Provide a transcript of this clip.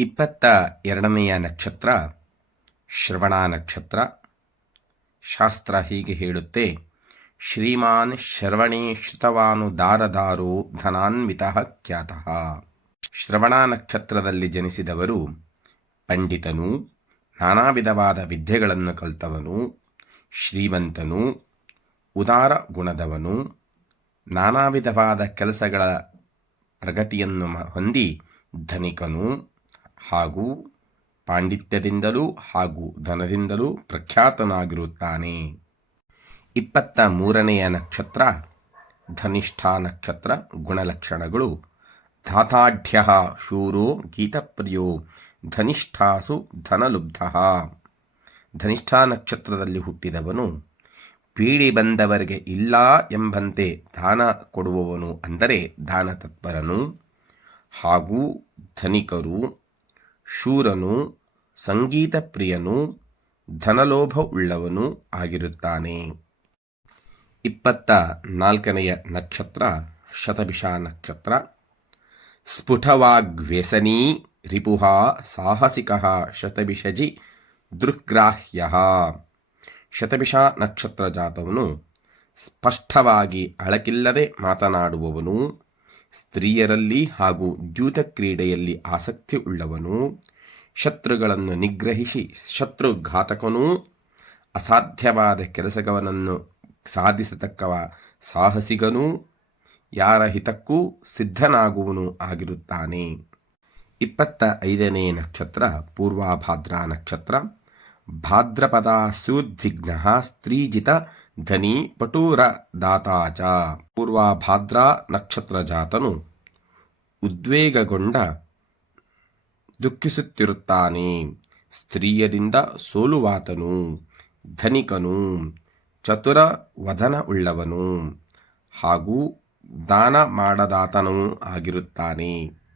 ಇಪ್ಪತ್ತ ಎರಡನೆಯ ನಕ್ಷತ್ರ ಶ್ರವಣ ನಕ್ಷತ್ರ. ಶಾಸ್ತ್ರ ಹೀಗೆ ಹೇಳುತ್ತೆ, ಶ್ರೀಮಾನ್ ಶ್ರವಣೇ ಶ್ರುತವಾನು ದಾರದಾರೋ ಧನಾನ್ವಿತ ಖ್ಯಾತಃ. ಶ್ರವಣ ನಕ್ಷತ್ರದಲ್ಲಿ ಜನಿಸಿದವರು ಪಂಡಿತನು, ನಾನಾ ವಿಧವಾದ ವಿದ್ಯೆಗಳನ್ನು ಕಲ್ತವನು, ಶ್ರೀಮಂತನು, ಉದಾರ ಗುಣದವನು, ನಾನಾ ವಿಧವಾದ ಕೆಲಸಗಳ ಪ್ರಗತಿಯನ್ನು ಹೊಂದಿ ಧನಿಕನು ಹಾಗೂ ಪಾಂಡಿತ್ಯದಿಂದಲೂ ಹಾಗೂ ಧನದಿಂದಲೂ ಪ್ರಖ್ಯಾತನಾಗಿರುತ್ತಾನೆ. ಇಪ್ಪತ್ತ ಮೂರನೆಯ ನಕ್ಷತ್ರ, ಧನಿಷ್ಠಾ ನಕ್ಷತ್ರ ಗುಣಲಕ್ಷಣಗಳು. ಧಾತಾಢ್ಯ ಶೂರೋ ಗೀತಪ್ರಿಯೋ, ಧನಿಷ್ಠಾಸು ಧನಲುಬ್ಧ. ಧನಿಷ್ಠಾ ನಕ್ಷತ್ರದಲ್ಲಿ ಹುಟ್ಟಿದವನು, ಪೀಡಿ ಬಂದವರಿಗೆ ಇಲ್ಲ ಎಂಬಂತೆ ದಾನ ಕೊಡುವವನು ಅಂದರೆ ದಾನ ತತ್ಪರನು ಹಾಗೂ ಧನಿಕರು ಶೂರನು ಸಂಗೀತ ಪ್ರಿಯನು ಧನಲೋಭ ಉಳ್ಳವನು ಆಗಿರುತ್ತಾನೆ. ಇಪ್ಪತ್ತ ನಾಲ್ಕನೆಯ ನಕ್ಷತ್ರ, ಶತಭಿಷ ನಕ್ಷತ್ರ. ಸ್ಫುಟವಾಗ್ವ್ಯಸನೀ, ರಿಪುಹ, ಸಾಹಸಿಕ, ಶತಭಿಷಜಿ, ದೃಗ್ರಾಹ್ಯ. ಶತಭಿಷ ನಕ್ಷತ್ರ ಜಾತವನು ಸ್ಪಷ್ಟವಾಗಿ ಅಳಕಿಲ್ಲದೆ ಮಾತನಾಡುವವನು ಸ್ತ್ರೀಯರಲ್ಲಿ ಹಾಗೂ ದ್ಯೂತ ಕ್ರೀಡೆಯಲ್ಲಿ ಆಸಕ್ತಿ ಉಳ್ಳವನು ಶತ್ರುಗಳನ್ನು ನಿಗ್ರಹಿಸಿ ಶತ್ರುಘಾತಕನೂ, ಅಸಾಧ್ಯವಾದ ಕೆಲಸಗಳನ್ನು ಸಾಧಿಸತಕ್ಕವ ಸಾಹಸಿಗನೂ, ಯಾರ ಹಿತಕ್ಕೂ ಸಿದ್ಧನಾಗುವನು ಆಗಿರುತ್ತಾನೆ. ಇಪ್ಪತ್ತ ಐದನೇ ನಕ್ಷತ್ರ, ಪೂರ್ವಾಭಾದ್ರಾ ನಕ್ಷತ್ರ, ಭಾದ್ರಪದ ಸ್ತ್ರೀಜಿತ ಧನಿ ಪಟೂರ ದಾತಾಚ ಪೂರ್ವಾಭಾದ್ರಾ ನಕ್ಷತ್ರ ಜಾತನು ಉದ್ವೇಗಗೊಂಡ ದುಃಖಿಸುತ್ತಿರುತ್ತಾನೆ. ಸ್ತ್ರೀಯರಿಂದ ಸೋಲುವಾತನು, ಧನಿಕನು ಚತುರ ವಧನ ಉಳ್ಳವನು ಹಾಗೂ ದಾನ ಮಾಡದಾತನೂ ಆಗಿರುತ್ತಾನೆ.